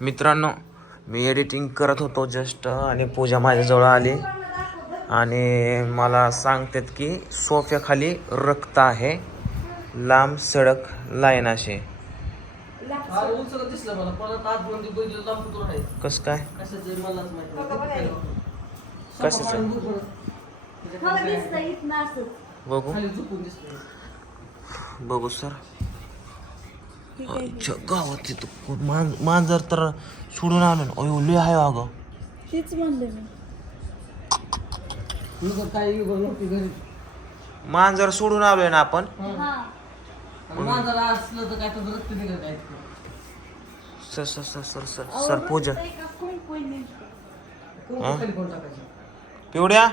मित्रांनो मी एडिटिंग करत होतो जस्ट आणि पूजा माझ्याजवळ आली. आणि मला सांगतात की सोफ्याखाली रक्त आहे. लांब सडक लाईन असे कस कसं काय? कशाचं? बघू. बघू सर अच्छा गावात तिथं. कोण मान मांजर तर सोडून आलो ना अयो लय आहे अगं तीच म्हणले मी. युगत काय युगत नव्हती घरी. मांजर सोडून आलोय ना आपण. हा. आणि मांजरा असलं तर काय तर रक्त निघत sir sir sir sir sir sir Pooja. ते का? कोण कोण नेमकं? कोण हा? खाली कोण टाकायचं? पिवड्या?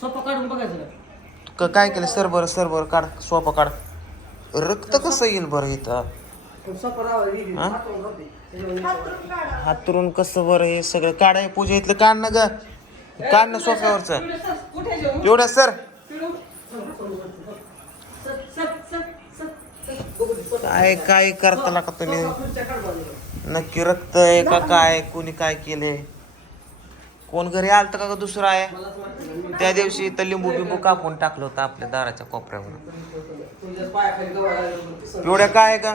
सोपा काढून बघायचं का? क- काय केलं? सर बरं सर बरं काढ. सोपा काढ. रक्त कसं येईल बरं इथं? हे? हातरून कसं बरं हे सगळं काढाय पूजा इथलं काढ ना ग. काढ ना सोफ्यावरचं. पिवळं सर. काय काय करताला का तुम्ही. नक्की रक्त आहे का काय? कोणी काय केले कोण घरी आलत का ग दुसरं आहे? त्या दिवशी इथं लिंबू बिंबू कापून टाकलं होतं आपल्या दाराच्या कोपऱ्यावर पिवड्या काय आहे का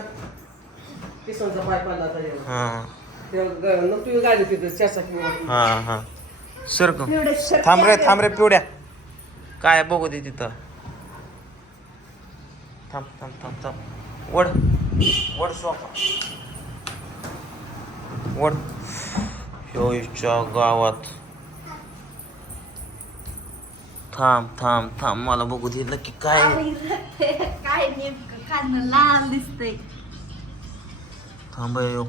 किसनचा पाय पडला होता जेवण. हा. तुम्ही गाडी तिथे चारचाकी. हा हा. सर थांब रे. थांब रे पिवड्या. काय बघू दे तिथं. थांब थांब थांब थांब. वड वड सोपा वड ह्योच्या गावात. थांब थांब थांब. मला बघू दे नक्की काय. काय नेमकं? खाणं लाल दिसतंय. थांब हे,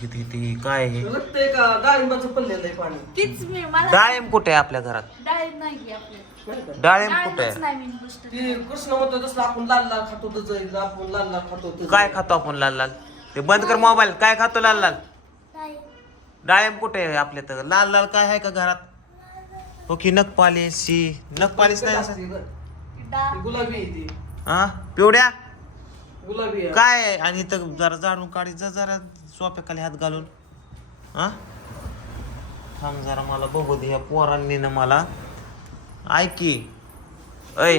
किती किती काय आहे? रक्त आहे का? डाळिंबाचं पडलेलं आहे पाणी. तीच मी मला डाळिंब कुठे आहे आपल्या घरात? डाळिंब नाही आपल्या नाही का? डाळिंब कुठे आहे? नाही मी गोष्ट ते कृष्ण म्हणतो तसं आपण लाल लाल खातो तसं आपण लाल लाल खातो तसं. काय खातो आपण लाल लाल? ते बंद कर मोबाईल. काय खातो लाल लाल? डाळिंब कुठे आहे आपल्या तर? लाल लाल काय आहे का घरात? हो की नख पालिश? शी नख पालिश नाही असं? असते गं. डाळ. ती गुलाबी आहे ती. हा पिवड्या गुलाबी आहे. काय आहे? आणि इथं जरा जाडून काढी जा जरा सोप्याखाली हात घालून. हा? थांब जरा मला बघू दे ह्या पोरांनी ना मला. ऐकी ऐ.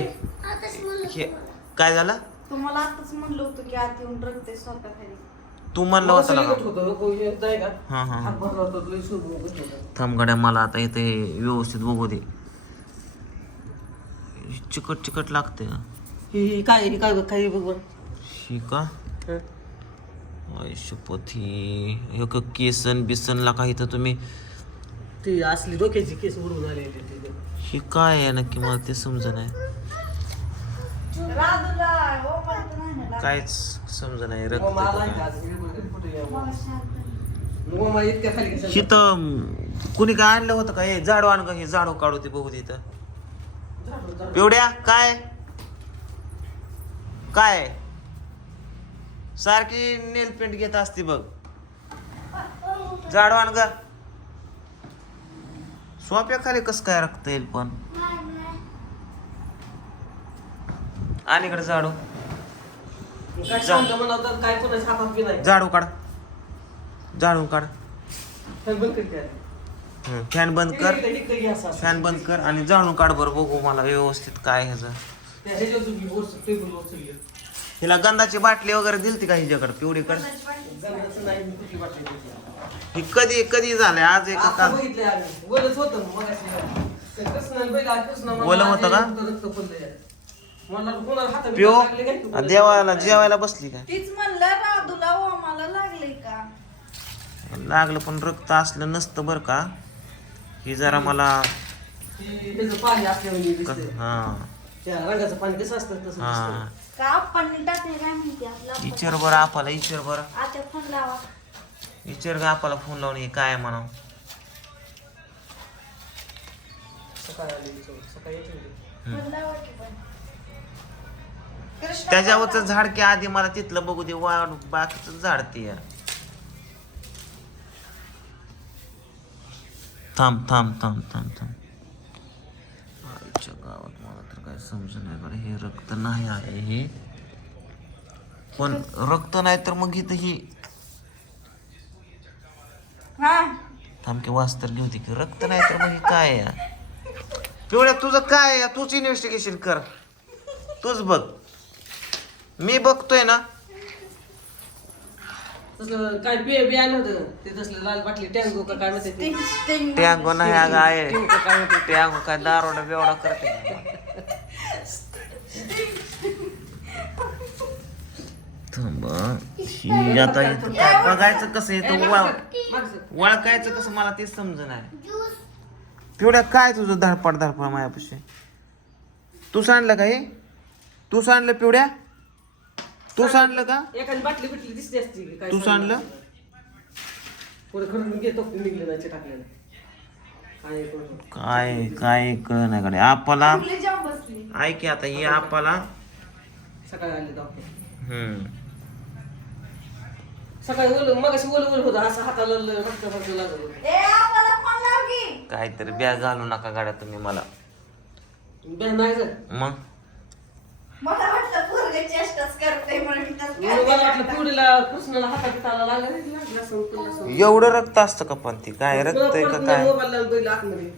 हे काय झालं? तुम्हाला आताच म्हणलं होतं की आत येऊन स्वतःखाली तू म्हणलं मला होतं ना येत होतं. कोणी येत आहे का? हा हा हात भरला होता लई सुरू होत होता. थांब गड्या मला आता इथे व्यवस्थित बघू दे. चिकट चिकट लागते ही ही काय ही काय बघ काय बघ बरं. ही का हं. आय शपथ. ही एक केसन बिसन ला का इथं तुम्ही? ती असली डोक्याची केस उडून आले ते ही काय आहे नक्की? मला ते समज नाही. काहीच समज नाही. रक्त का? ही तर कुणी काय आणलं होतं का? हे झाडू आण का? हे झाडू काढू ते बघू झाडू. पिवड्या काय? काय? सारखी नेल पेंट घेत असते बघ. झाडू आण ग. सोप्या खाली कस काय रक्त येईल पण? आणि इकडे झाडू. झाडू काढ. झाडू काढ. फॅन बंद कर. फॅन बंद कर. आणि झाडू काढ बरं बघू मला व्यवस्थित काय ह्याचं. हिला गंधाची बाटली वगैरे दिलती का हिच्याकडे पिवडीकडे जगाचं नाही, मी कुठली वाटली त्याची. ही कधी कधी झालंय आज एक आता का बघितलंय आम्ही. वरच होतं मगाशी. ते कृष्णाने बैल आहे, कृष्ण मला ओलं होतं का? रक्त. मला कोणाला पिओ लागले काय तू? देवाला जेवायला बसली काय तीच म्हणलं राधूला आम्हाला लागले का लागलं पण रक्त असलं नसतं बरं का ही जरा मला ती- ह्याचं पाणी असल्यावानी दिसतंय. हा त्या रंगाचं पाणी कसं असतं तसं हा दिसतंय. का आपण टाकले काय माहिती आपला इचर बरं आपाला इचर बरं आता फोन लावा इचर का आपाला फोन लावून हे काय म्हणा सकाळी आली इथं. सकाळी येते ना ती. फोन लावा की पण कृष्णा त्याच्यावरच झाड की आधी मला तिथलं बघू दे वाढ बाकीचं झाड ते. थांब थांब थांब थांब थांब आईच्या गावात मला तर काय समज नाही बरं हे रक्त नाही आहे हे. पण रक्त नाही तर मग इथं ही हा. थांब की वाच तर घेऊ दे की रक्त नाही तर मग हे काय आहे पिवळ्या तुझं काय आहे तूच इन्व्हेस्टिगेशन कर. तूच बघ. मी बघतोय ना तसलं काय बिया बिया नव्हतं ते तसलं लाल बाटली टँगो का काय म्हणते ते? टँगो नाही अगं आहे टँगो का काय म्हणते टँगो काय दारोडा बेवडा करते. थांब हं. आता इथं काय बघायचं कसं येतं वळ मागचं वळखायचं कसं मला तेच समज नाही. पिवड्या काय तुझं धडपड धडपड मायापाशी तू सांडलं का हे? तू सांडलं पिवड्या तू सांडलं का? एखादी बाटली बिटली दिसली असती की काय तू सांडलं? पुढे खरं घेतो निघले जायचे टाकलेलं काय करू काय काय कळ नाही कडे आपाला बसली ऐक की आता हे आपाला. सकाळी आले डॉक्टर हम्म. सकाळी ओल मग अशी ओल ओल होतं असं हाताला ल- रक्त रक्त लागत होतं. ए आम्हाला फोन लाव की. काहीतरी बॅग घालू नका गाड्या तुम्ही मला. नाही मग? मला वाटलं पोरगे चेष्टाच करते म्हणून इथंच मला वाटलं पिवडीला कृष्णाला हातात बिताला लागलं नाही लागलं असं तुला असं. एवढं रक्त असतं का पण ती? काय रक्त आहे का काय? मोबाईल लावून बघितलं आतमध्ये.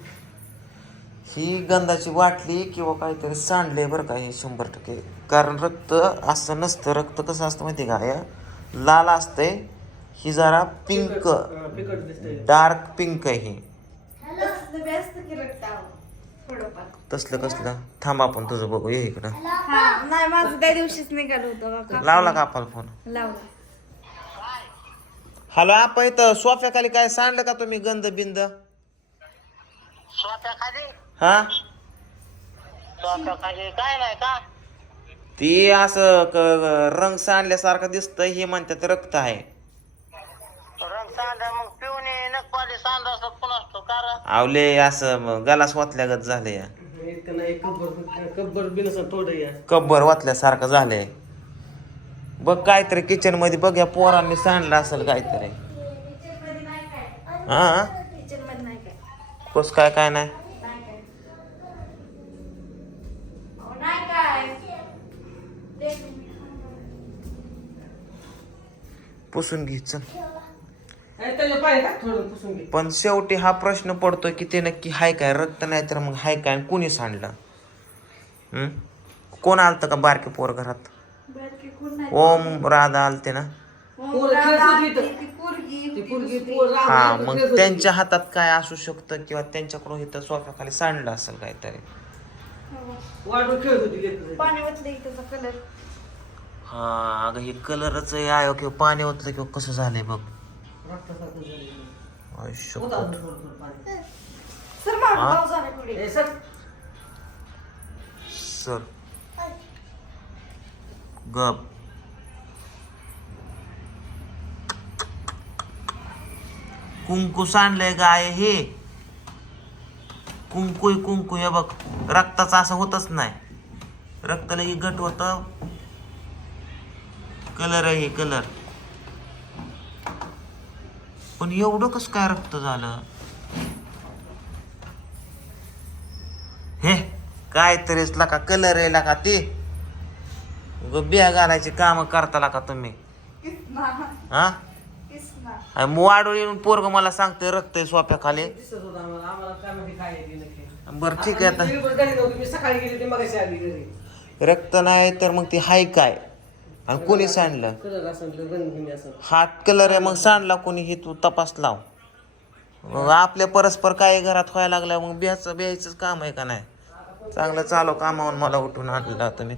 ही गंधाची बाटली किंवा काहीतरी सांडले बरं का हे शंभर टक्के. कारण रक्त असं नसतं. रक्त कसं असतं माहिती का हे लाल असतंय. ही जरा पिंक दिसतंय. डार्क पिंक आहे ही. तसलं व्यस्त की रक्तावर थोडंफार तसलं कसलं? थांब आपण तुझं बघू ये इकडं. हा नाही माझं त्या दिवशीच निघालं होतं. लावला का आपण फोन? लावला. हॅलो आपण इथं सोफ्याखाली काय सांडलं का तुम्ही गंध बिंद हा? काय नाही का? ती असं क- रंग सांडल्यासारखं दिसतं हे म्हणतात रक्त आहे. रंग सांडा मग पिऊने नकपाली सांडा असं पुन्हा असतो कारण आवले असं गलास वाचल्यागत झालंय इतकं नाही कब्बर बिनस थोडं या. कब्बर वाचल्यासारखं झालंय बघ काहीतरी किचनमध्ये बघ या पोरांनी सांडलं असेल काहीतरी. हा? कस काय काय नाही? पुसून घे चल. अरे त्याला पाणी टाक थोडं पुसून घे. पण शेवटी हा प्रश्न पडतोय की ते नक्की हाय काय? रक्त नाही तर मग हाय काय? आणि कुणी सांडलं? हम्म? कोण आलतं का बारके पोर घरात? बारकी कोण नाही. ओम राधा आलते ना? हो, हा मग. त्यांच्या हातात काय असू शकतं किंवा त्यांच्याकडून इथं सोफ्याखाली सांडलं असेल काहीतरी? हो. हा अगं हे कलरच आहे किंवा पाणी ओतलं किंवा कसं झालंय बघ. सर हा? गप कुंकू सांडलंय गाय हे कुंकू कुंकू हे बघ. रक्ताचं असं होतच नाही. रक्त लगे घट होत. कलर आहे हे कलर पण एवढं कस काय रक्त झालं? हे काय तरीच लाका कलर आहे लाका ते. बिया घालायची काम करता का तुम्ही. हा? वाढून येऊन पोरग मला सांगते रक्त आहे सोप्या खाली. बर ठीक आहे आता. रक्त नाही तर मग ते हाय काय? आणि कोणी सांडलं? कलर असं रंगबिंग असं. हात कलर आहे मग सांडला कोणी हे तू तपास लाव. मग आपल्या परस्पर काय घरात व्हायला लागल्या मग बिहाचं बिहायचंच काम आहे का नाही? चांगलं चालू कामावून मला उठून आणलं तुम्ही